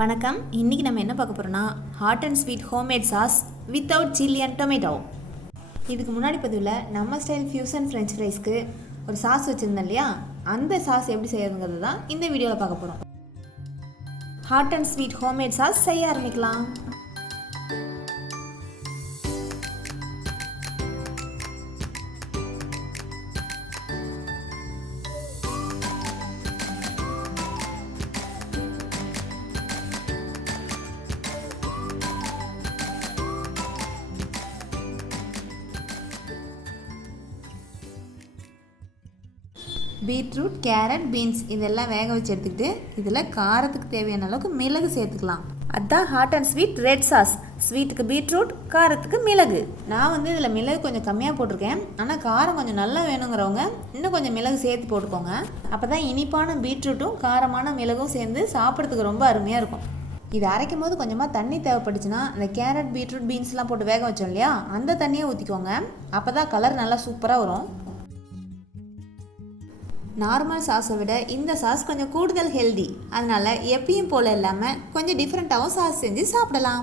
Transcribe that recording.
வணக்கம். இன்றைக்கி நம்ம என்ன பார்க்க போகிறோன்னா hot and sweet homemade sauce without chilli and tomato. இதுக்கு முன்னாடி பதிவில் நம்ம ஸ்டைல் ஃபியூசன் ஃப்ரெஞ்ச் ஃப்ரைஸ்க்கு ஒரு சாஸ் வச்சுருந்தேன் இல்லையா, அந்த சாஸ் எப்படி செய்யறதுங்கிறது தான் இந்த வீடியோவில் பார்க்க போகிறோம். Hot and sweet homemade sauce செய்ய ஆரம்பிக்கலாம். பீட்ரூட், கேரட், பீன்ஸ் இதெல்லாம் வேக வச்சு எடுத்துக்கிட்டு இதில் காரத்துக்கு தேவையான அளவுக்கு மிளகு சேர்த்துக்கலாம். அதுதான் hot and sweet red sauce. ஸ்வீட்டுக்கு பீட்ரூட், காரத்துக்கு மிளகு. நான் இதில் மிளகு கொஞ்சம் கம்மியாக போட்டிருக்கேன். ஆனால் காரம் கொஞ்சம் நல்லா வேணுங்கிறவங்க இன்னும் கொஞ்சம் மிளகு சேர்த்து போட்டுக்கோங்க. அப்போ தான் இனிப்பான பீட்ரூட்டும் காரமான மிளகும் சேர்ந்து சாப்பிட்றதுக்கு ரொம்ப அருமையாக இருக்கும். இது அரைக்கும் போது கொஞ்சமாக தண்ணி தேவைப்பட்டுச்சுன்னா அந்த கேரட், பீட்ரூட், பீன்ஸ்லாம் போட்டு வேக வச்சோம் இல்லையா, அந்த தண்ணியை ஊற்றிக்கோங்க. அப்போ தான் கலர் நல்லா சூப்பராக வரும். நார்மல் சாஸை விட இந்த சாஸ் கொஞ்சம் கூடுதல் ஹெல்தி. அதனால் எப்பயும் போல் இல்லாமல் கொஞ்சம் டிஃப்ரெண்ட்டாகவும் சாஸ் செஞ்சு சாப்பிடலாம்.